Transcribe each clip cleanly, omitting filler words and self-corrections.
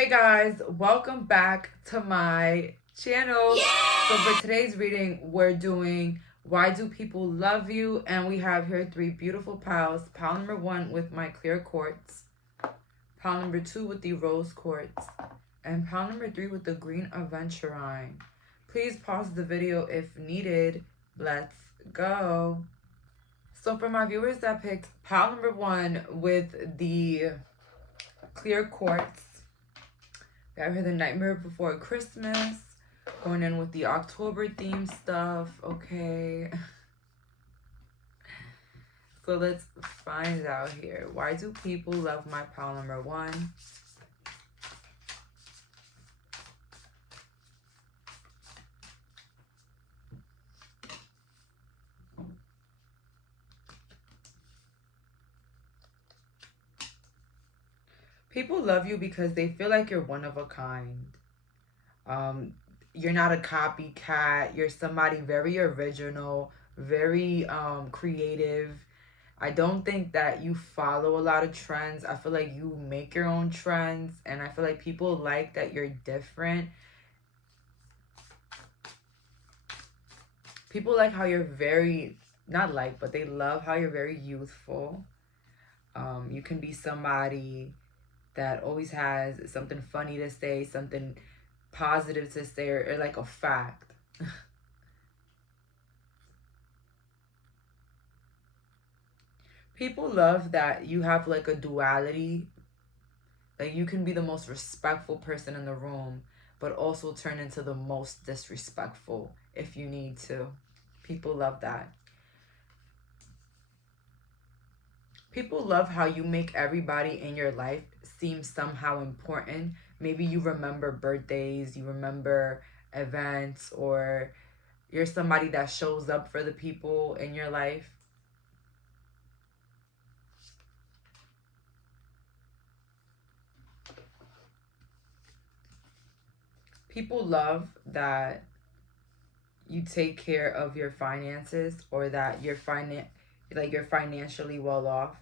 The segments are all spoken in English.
Hey guys, welcome back to my channel. So for today's reading, we're doing Why Do People Love You? And we have here three beautiful piles. Pile number 1 with my clear quartz. Pile number 2 with the rose quartz. And pile number 3 with the green aventurine. Please pause the video if needed. Let's go. So for my viewers that picked pile number 1 with the clear quartz, we have here the Nightmare Before Christmas, going in with the October theme stuff, okay? So let's find out here. Why do people love my pile number 1? People love you because they feel like you're one of a kind. You're not a copycat. You're somebody very original, very creative. I don't think that you follow a lot of trends. I feel like you make your own trends, and I feel like people like that you're different. People like how you're very, not like, but they love how you're very youthful. You can be somebody that always has something funny to say, something positive to say, or like a fact. People love that you have like a duality. Like you can be the most respectful person in the room, but also turn into the most disrespectful if you need to. People love that. People love how you make everybody in your life seem somehow important. Maybe you remember birthdays, you remember events, or you're somebody that shows up for the people in your life. People love that you take care of your finances, or that you're financially well off,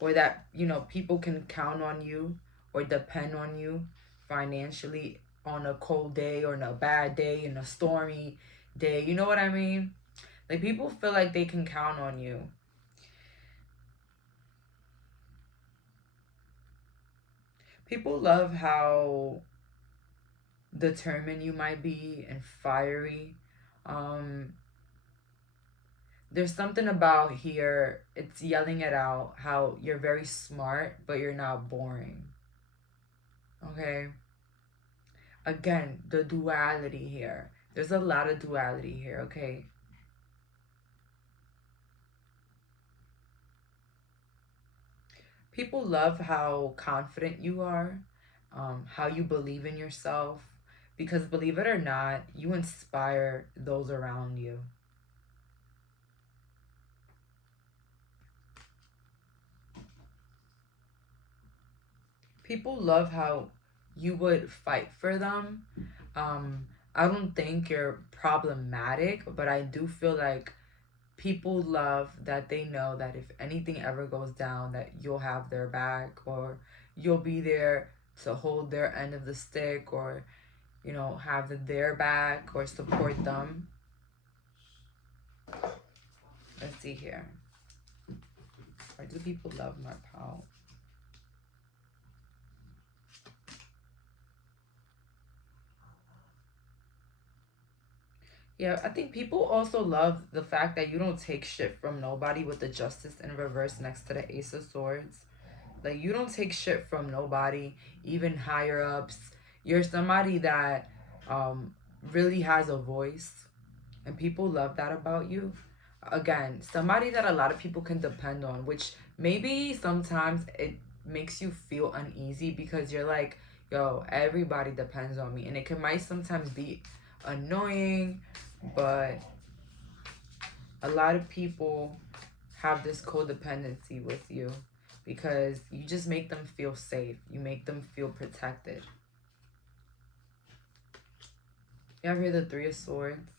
or that, you know, people can count on you or depend on you financially on a cold day or in a bad day, in a stormy day. You know what I mean? Like people feel like they can count on you. People love how determined you might be and fiery. There's something about here, it's yelling it out, how you're very smart, but you're not boring. Okay? Again, the duality here. There's a lot of duality here, okay? People love how confident you are, how you believe in yourself, because believe it or not, you inspire those around you. People love how you would fight for them. I don't think you're problematic, but I do feel like people love that they know that if anything ever goes down, that you'll have their back, or you'll be there to hold their end of the stick, or, you know, have their back or support them. Let's see here. Why do people love my pal? Yeah, I think people also love the fact that you don't take shit from nobody, with the Justice in reverse next to the Ace of Swords. Like, you don't take shit from nobody, even higher ups. You're somebody that really has a voice, and people love that about you. Again, somebody that a lot of people can depend on, which maybe sometimes it makes you feel uneasy because you're like, yo, everybody depends on me. And it might sometimes be annoying, but a lot of people have this codependency with you because you just make them feel safe. You make them feel protected. You have here the Three of Swords.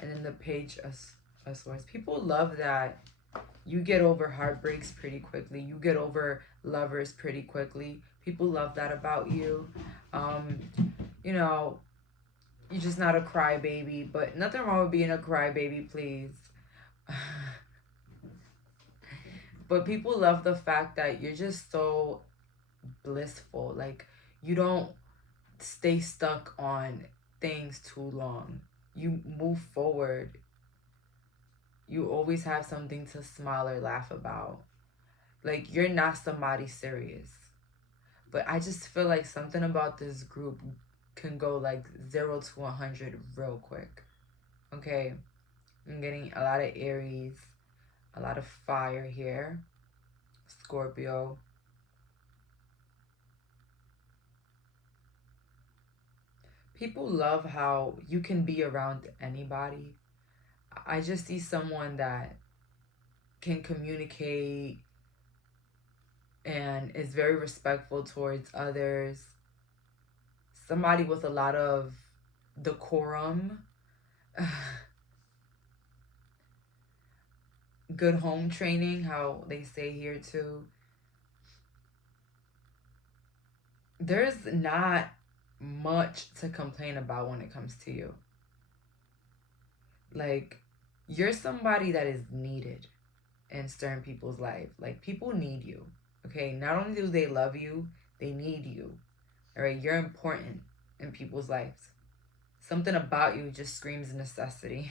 And then the Page of Swords. People love that You get over heartbreaks pretty quickly. You get over lovers pretty quickly. People love that about you. Um, you know, you're just not a crybaby, but nothing wrong with being a crybaby, please. But people love the fact that you're just so blissful. Like, you don't stay stuck on things too long. You move forward. You always have something to smile or laugh about. Like, you're not somebody serious. But I just feel like something about this group can go like 0 to 100 real quick. Okay? I'm getting a lot of Aries, a lot of fire here. Scorpio. People love how you can be around anybody. I just see someone that can communicate and is very respectful towards others. Somebody with a lot of decorum. Good home training, how they say here too. There's not much to complain about when it comes to you. Like, you're somebody that is needed in certain people's life. Like, people need you. Okay, not only do they love you, they need you. All right, you're important in people's lives. Something about you just screams necessity.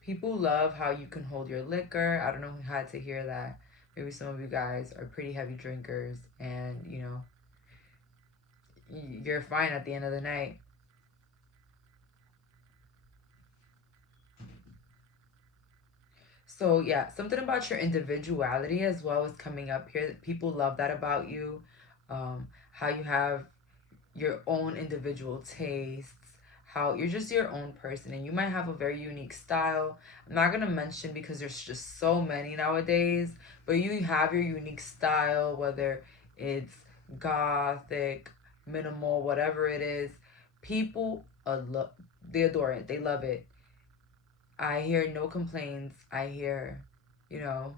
People love how you can hold your liquor. I don't know who had to hear that. Maybe some of you guys are pretty heavy drinkers and, you know, you're fine at the end of the night. So yeah, something about your individuality as well is coming up here. People love that about you. How you have your own individual tastes, how you're just your own person, and you might have a very unique style. I'm not gonna mention because there's just so many nowadays, but you have your unique style, whether it's gothic, minimal, whatever it is. People they adore it, they love it. I hear no complaints. I hear, you know,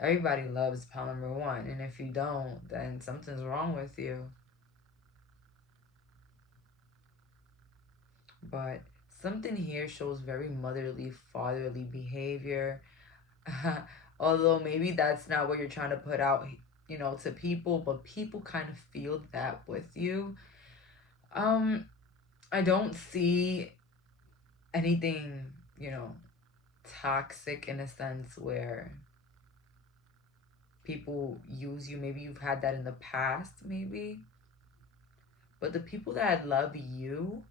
everybody loves pile number one, and if you don't, then something's wrong with you. But something here shows very motherly, fatherly behavior. Although maybe that's not what you're trying to put out, you know, to people, but people kind of feel that with you. Um, I don't see anything, you know, toxic in a sense where people use you. Maybe you've had that in the past, maybe. But the people that love you,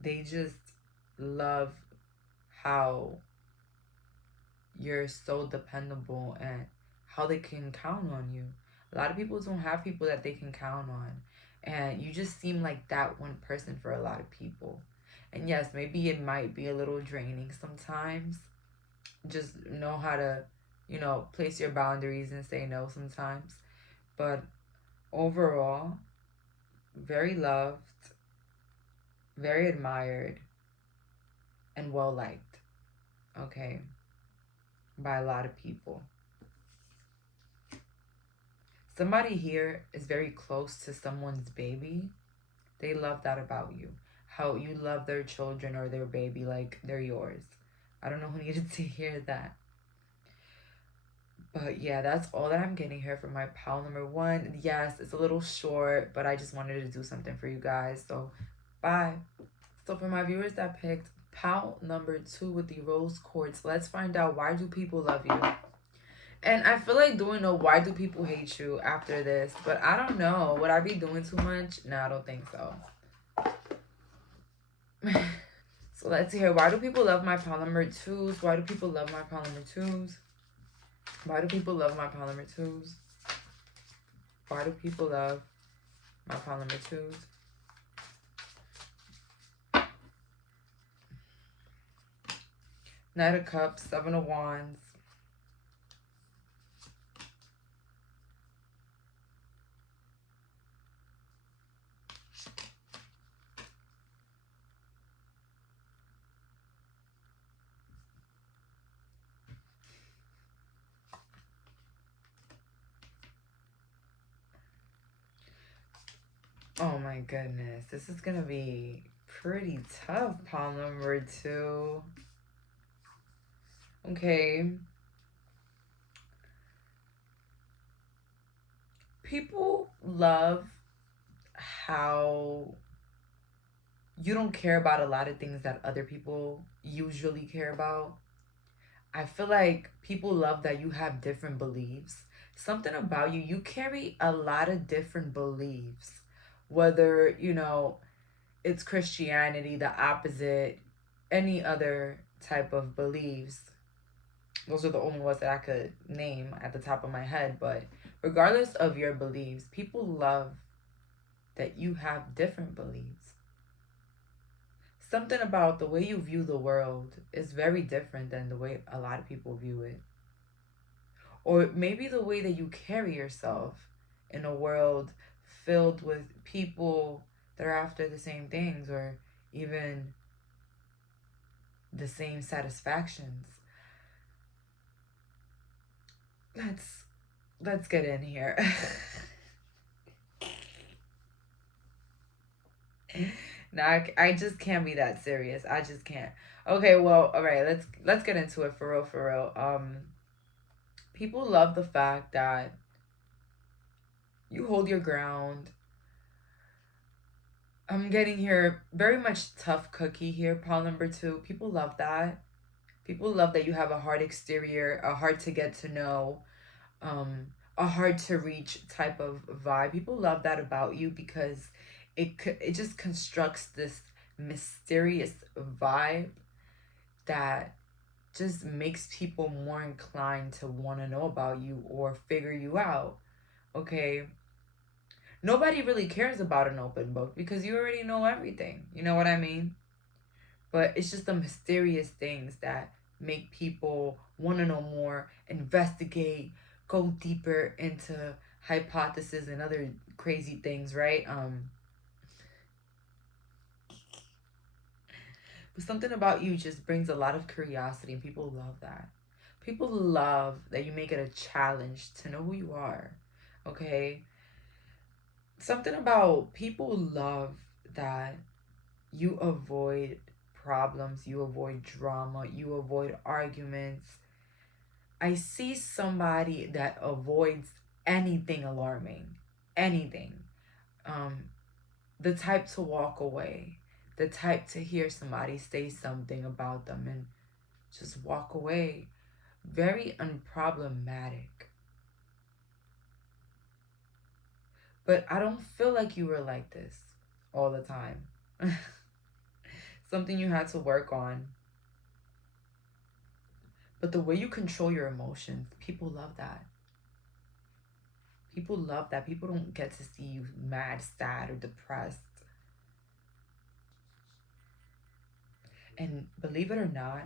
they just love how you're so dependable and how they can count on you. A lot of people don't have people that they can count on. And you just seem like that one person for a lot of people. And yes, maybe it might be a little draining sometimes. Just know how to, you know, place your boundaries and say no sometimes. But overall, very loved, very admired, and well liked. Okay, by a lot of people. Somebody here is very close to someone's baby. They love that about you. How you love their children or their baby like they're yours. I don't know who needed to hear that. But yeah, that's all that I'm getting here for my pile number one. Yes, it's a little short, but I just wanted to do something for you guys. So, bye. So for my viewers that picked pile number two with the rose quartz, let's find out, why do people love you? And I feel like doing a why do people hate you after this, but I don't know. Would I be doing too much? No, I don't think so. So let's hear, why do people love my pile number twos? Why do people love my pile number twos? Why do people love my pile number twos? Why do people love my pile number twos? Knight of Cups, Seven of Wands. Oh my goodness. This is going to be pretty tough, pile number 2. Okay. People love how you don't care about a lot of things that other people usually care about. I feel like people love that you have different beliefs. Something about you, you carry a lot of different beliefs. Whether, it's Christianity, the opposite, any other type of beliefs. Those are the only ones that I could name at the top of my head. But regardless of your beliefs, people love that you have different beliefs. Something about the way you view the world is very different than the way a lot of people view it. Or maybe the way that you carry yourself in a world filled with people that are after the same things or even the same satisfactions. Let's get in here. Now I just can't be that serious. I just can't. Okay, well, all right. Let's get into it for real, for real. People love the fact that you hold your ground. I'm getting here very much tough cookie here. Pile number 2. People love that. People love that you have a hard exterior, a hard to get to know, um, a hard to reach type of vibe. People love that about you because it just constructs this mysterious vibe that just makes people more inclined to want to know about you or figure you out. Okay, nobody really cares about an open book because you already know everything. You know what I mean? But it's just the mysterious things that make people want to know more, investigate, go deeper into hypotheses and other crazy things, right? But something about you just brings a lot of curiosity, and people love that. People love that you make it a challenge to know who you are. Okay? Something about people love that you avoid problems, you avoid drama, you avoid arguments. I see somebody that avoids anything alarming, anything. Um, the type to walk away, the type to hear somebody say something about them and just walk away. Very unproblematic. But I don't feel like you were like this all the time. Something you had to work on. But the way you control your emotions, people love that. People love that. People don't get to see you mad, sad, or depressed. And believe it or not,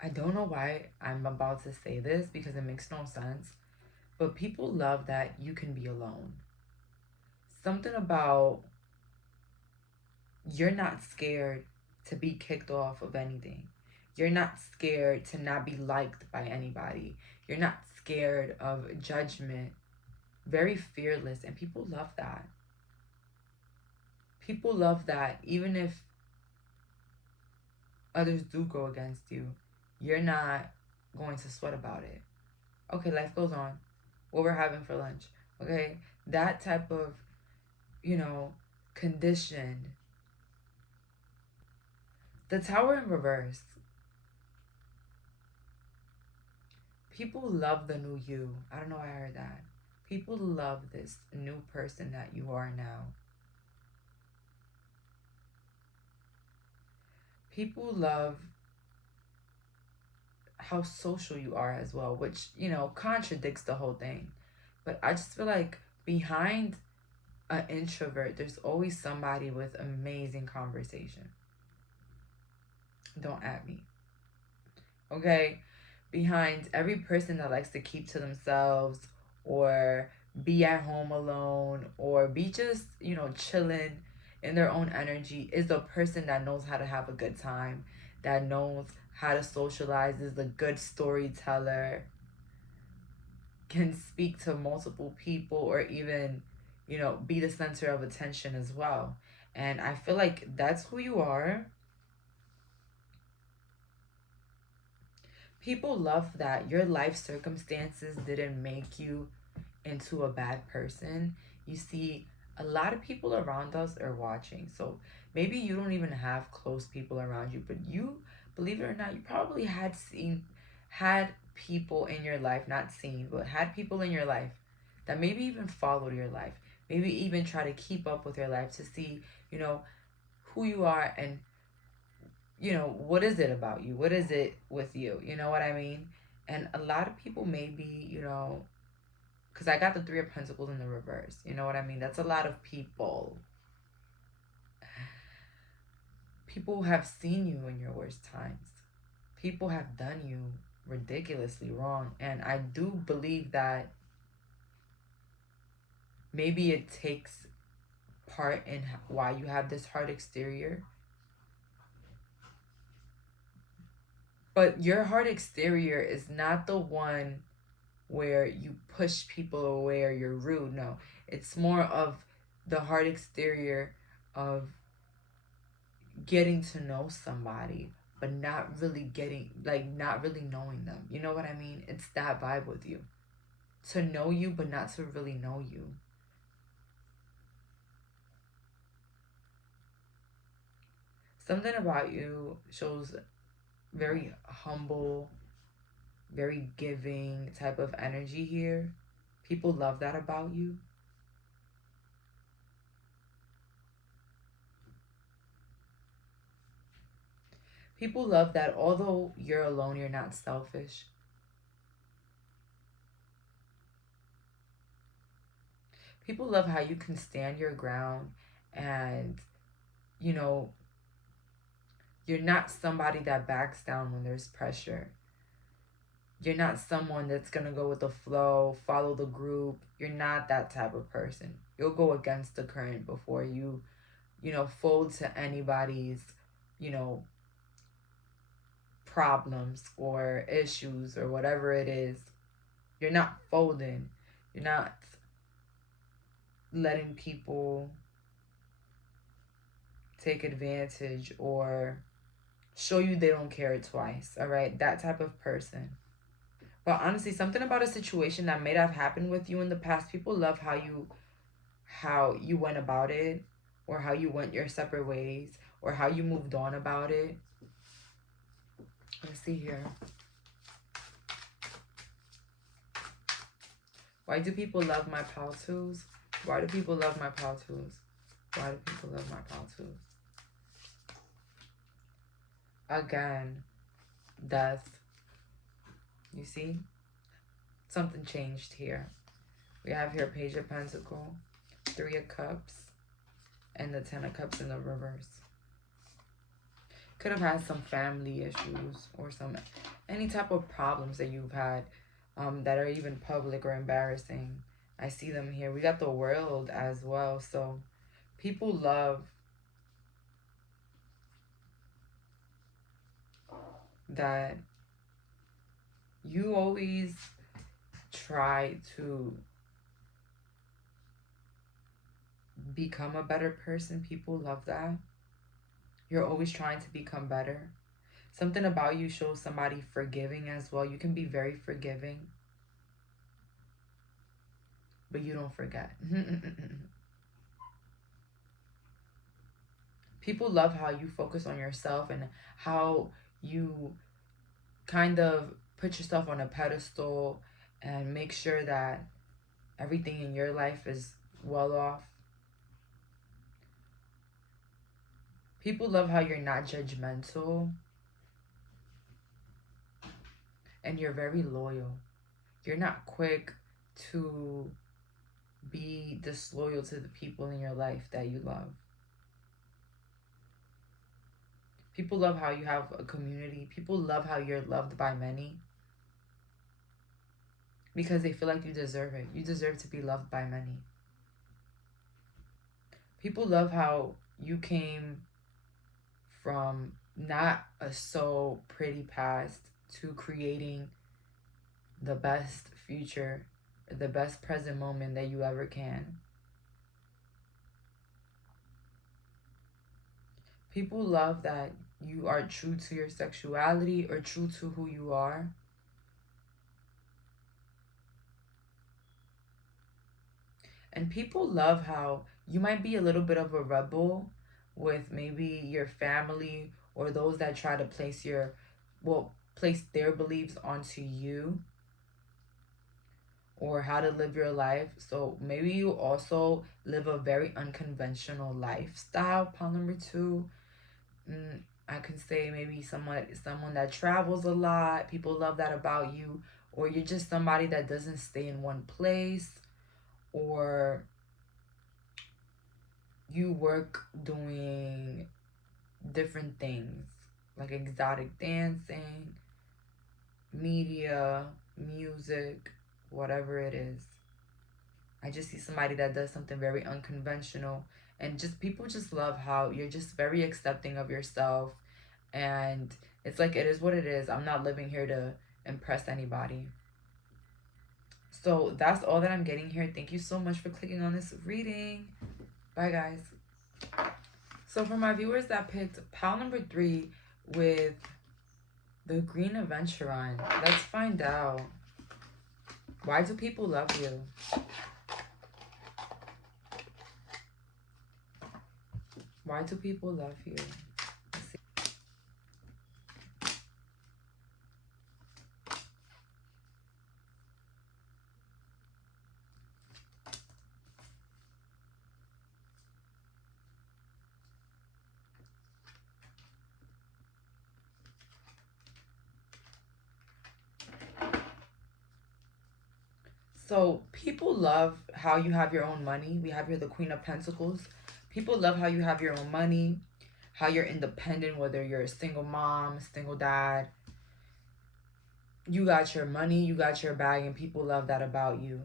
I don't know why I'm about to say this because it makes no sense, but people love that you can be alone. Something about you're not scared to be kicked off of anything. You're not scared to not be liked by anybody. You're not scared of judgment. Very fearless, and people love that. People love that even if others do go against you, you're not going to sweat about it. Okay, life goes on. What we're having for lunch. Okay? That type of, you know, condition. The tower in reverse. People love the new you. I don't know why I heard that. People love this new person that you are now. People love how social you are as well, which, contradicts the whole thing. But I just feel like behind an introvert, there's always somebody with amazing conversation. Don't at me. Okay? Behind every person that likes to keep to themselves or be at home alone or be just, chilling in their own energy is the person that knows how to have a good time, that knows how to socialize, is a good storyteller, can speak to multiple people or even, you know, be the center of attention as well. And I feel like that's who you are. People love that your life circumstances didn't make you into a bad person. You see, a lot of people around us are watching. So maybe you don't even have close people around you, but you, believe it or not, you probably had people in your life, not seen, but had people in your life that maybe even followed your life, maybe even try to keep up with your life to see, you know, who you are and, you know, what is it about you? What is it with you? You know what I mean? And a lot of people maybe, you know, because I got the Three of Pentacles in the reverse. You know what I mean? That's a lot of people. People have seen you in your worst times. People have done you ridiculously wrong. And I do believe that maybe it takes part in why you have this hard exterior. But your hard exterior is not the one where you push people away or you're rude. No, it's more of the hard exterior of getting to know somebody but not really getting, like, not really knowing them. You know what I mean? It's that vibe with you. To know you but not to really know you. Something about you shows very humble, very giving type of energy here. People love that about you. People love that although you're alone, you're not selfish. People love how you can stand your ground and, you know, you're not somebody that backs down when there's pressure. You're not someone that's going to go with the flow, follow the group. You're not that type of person. You'll go against the current before you know, fold to anybody's, you know, problems or issues or whatever it is. You're not folding. You're not letting people take advantage or show you they don't care twice. All right, that type of person. But honestly, something about a situation that may have happened with you in the past, people love how you went about it, or how you went your separate ways, or how you moved on about it. Let's see here. Why do people love my pal twos? Why do people love my pal twos? Why do people love my pal twos? Again, death. You see? Something changed here. We have here Page of Pentacles, Three of Cups, and the Ten of Cups in the reverse. Could have had some family issues or any type of problems that you've had that are even public or embarrassing. I see them here. We got the World as well. So people love that you always try to become a better person. People love that. You're always trying to become better. Something about you shows somebody forgiving as well. You can be very forgiving, but you don't forget. People love how you focus on yourself and how you kind of put yourself on a pedestal and make sure that everything in your life is well off. People love how you're not judgmental and you're very loyal. You're not quick to be disloyal to the people in your life that you love. People love how you have a community. People love how you're loved by many because they feel like you deserve it. You deserve to be loved by many. People love how you came from not a so pretty past to creating the best future, the best present moment that you ever can. People love that you are true to your sexuality or true to who you are. And people love how you might be a little bit of a rebel with maybe your family or those that try to place their beliefs onto you or how to live your life. So maybe you also live a very unconventional lifestyle. Pile number two. I can say maybe someone that travels a lot. People love that about you. Or you're just somebody that doesn't stay in one place. Or you work doing different things like exotic dancing, media, music, whatever it is. I just see somebody that does something very unconventional, and just people just love how you're just very accepting of yourself, and it's like it is what it is. I'm not living here to impress anybody. So that's all that I'm getting here. Thank you so much for clicking on this reading. Bye, guys. So for my viewers that picked pile number 3 with the green adventuron, let's find out. Why do people love you? Why do people love you? Let's see. So people love how you have your own money. We have here the Queen of Pentacles. People love how you have your own money, how you're independent, whether you're a single mom, single dad. You got your money, you got your bag, and people love that about you.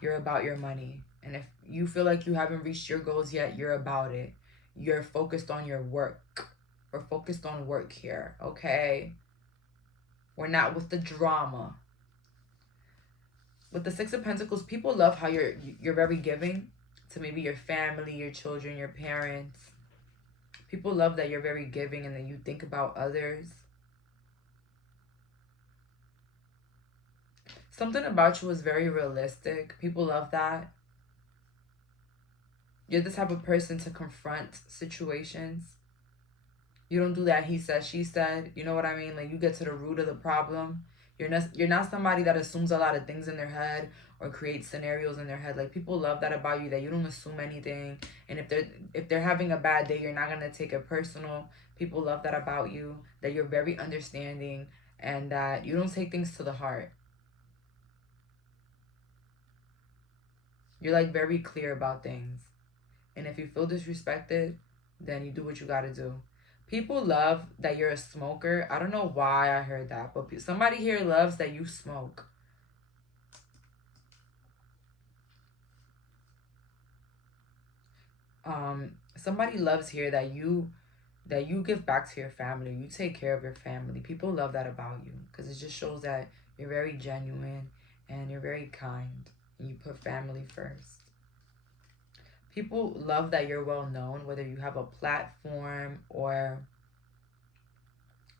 You're about your money. And if you feel like you haven't reached your goals yet, you're about it. You're focused on your work. We're focused on work here, okay? We're not with the drama. With the Six of Pentacles, people love how you're very giving to maybe your family, your children, your parents. People love that you're very giving and that you think about others. Something about you is very realistic. People love that. You're the type of person to confront situations. You don't do that he said, she said. You know what I mean? Like, you get to the root of the problem. You're not somebody that assumes a lot of things in their head or creates scenarios in their head. Like, people love that about you, that you don't assume anything. And if they're having a bad day, you're not gonna take it personal. People love that about you, that you're very understanding and that you don't take things to the heart. You're like very clear about things. And if you feel disrespected, then you do what you gotta do. People love that you're a smoker. I don't know why I heard that, but somebody here loves that you smoke. Somebody loves here that you give back to your family. You take care of your family. People love that about you because it just shows that you're very genuine and you're very kind. And you put family first. People love that you're well known, whether you have a platform or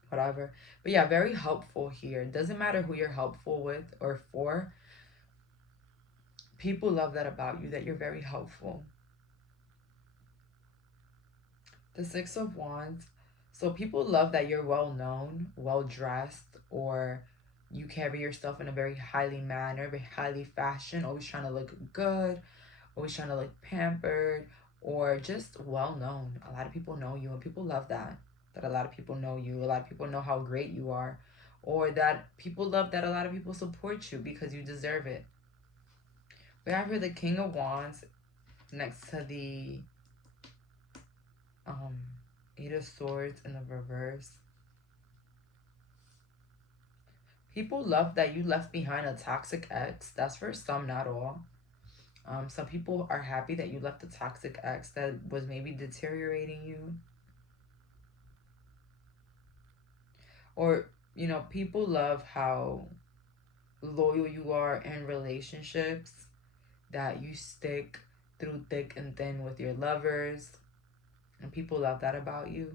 whatever. But yeah, very helpful here. Doesn't matter who you're helpful with or for. People love that about you, that you're very helpful. The Six of Wands. So people love that you're well known, well dressed, or you carry yourself in a very highly manner, very highly fashion, always trying to look good, always trying to look pampered, or just well known. A lot of people know you, and people love that. That a lot of people know you. A lot of people know how great you are, or that people love that a lot of people support you because you deserve it. We have here the King of Wands next to the Eight of Swords in the reverse. People love that you left behind a toxic ex. That's for some, not all. Some people are happy that you left a toxic ex that was maybe deteriorating you. Or, you know, people love how loyal you are in relationships, that you stick through thick and thin with your lovers. And people love that about you.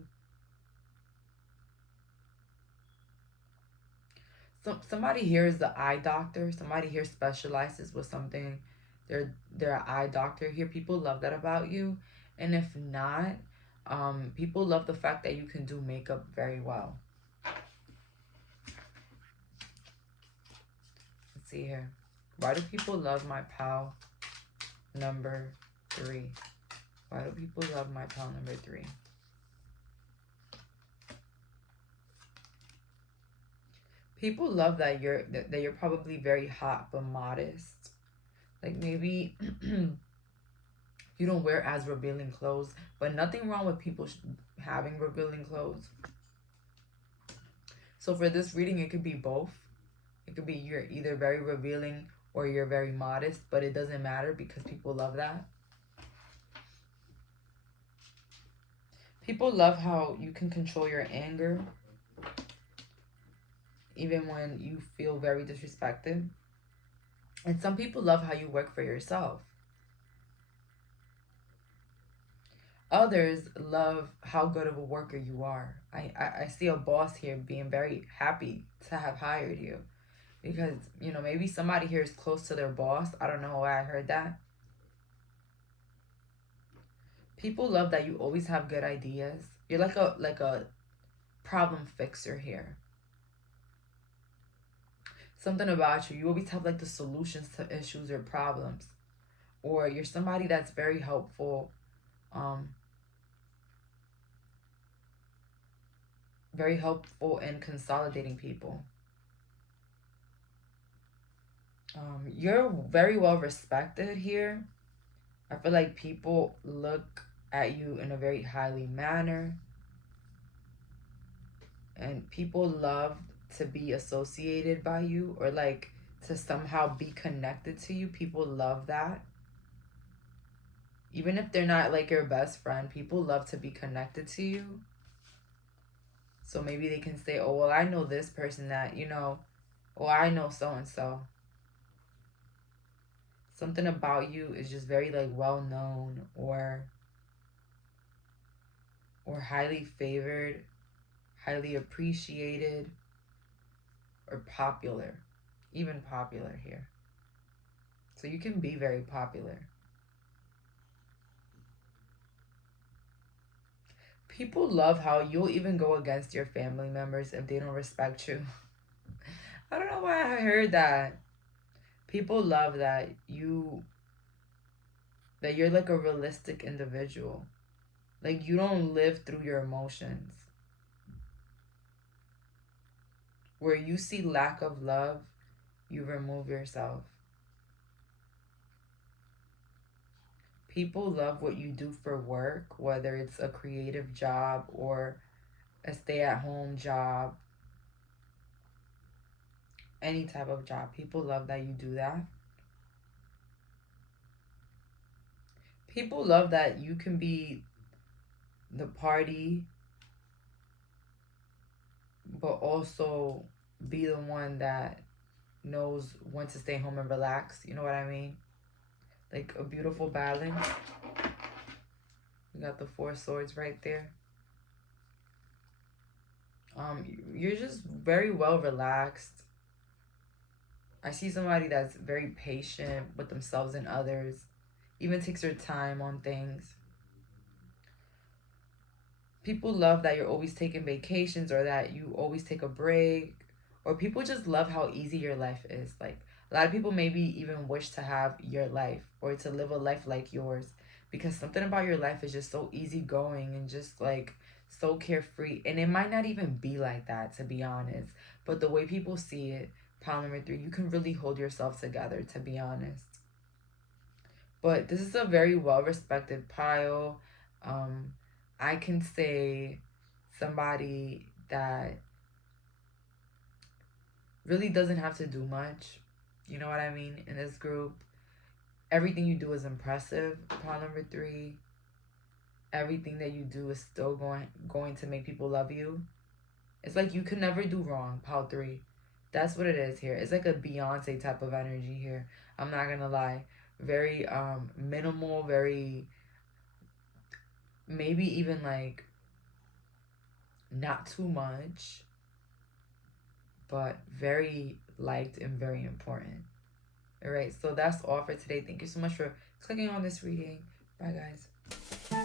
Somebody here is the eye doctor. Somebody here specializes with something. They're an eye doctor here. People love that about you. And if not, people love the fact that you can do makeup very well. Let's see here. Why do people love my pal number 3? Why do people love my pal number 3? People love that you're probably very hot but modest. Like maybe you don't wear as revealing clothes, but nothing wrong with people having revealing clothes. So for this reading, it could be both. It could be you're either very revealing or you're very modest, but it doesn't matter because people love that. People love how you can control your anger even when you feel very disrespected. And some people love how you work for yourself. Others love how good of a worker you are. I see a boss here being very happy to have hired you. Because, you know, maybe somebody here is close to their boss. I don't know why I heard that. People love that you always have good ideas. You're like a problem fixer here. Something about you always have like the solutions to issues or problems. Or you're somebody that's very helpful. Very helpful in consolidating people. You're very well respected here. I feel like people look at you in a very highly manner. And people love to be associated by you or like to somehow be connected to you. People love that. Even if they're not like your best friend, people love to be connected to you. So maybe they can say, oh, well, I know this person that, you know, or I know so-and-so. Something about you is just very like well known or highly favored, highly appreciated, or popular. Even popular here. So you can be very popular. People love how you'll even go against your family members if they don't respect you. I don't know why I heard that. People love that you're like a realistic individual. Like you don't live through your emotions. Where you see lack of love, you remove yourself. People love what you do for work, whether it's a creative job or a stay-at-home job. Any type of job. People love that you do that. People love that you can be the party, but also be the one that knows when to stay home and relax. You know what I mean? Like a beautiful balance. You got the 4 swords right there. You're just very well relaxed. I see somebody that's very patient with themselves and others. Even takes their time on things. People love that you're always taking vacations or that you always take a break. Or people just love how easy your life is. Like a lot of people maybe even wish to have your life or to live a life like yours. Because something about your life is just so easygoing and just like so carefree. And it might not even be like that, to be honest. But the way people see it, pile number 3, you can really hold yourself together, to be honest. But this is a very well-respected pile. I can say somebody that really doesn't have to do much. You know what I mean? In this group, everything you do is impressive. Pile number 3. Everything that you do is still going to make people love you. It's like you can never do wrong. Pile 3. That's what it is here. It's like a Beyonce type of energy here. I'm not gonna lie. Very minimal, very maybe even like not too much, but very liked and very important. All right, so that's all for today. Thank you so much for clicking on this reading. Bye, guys.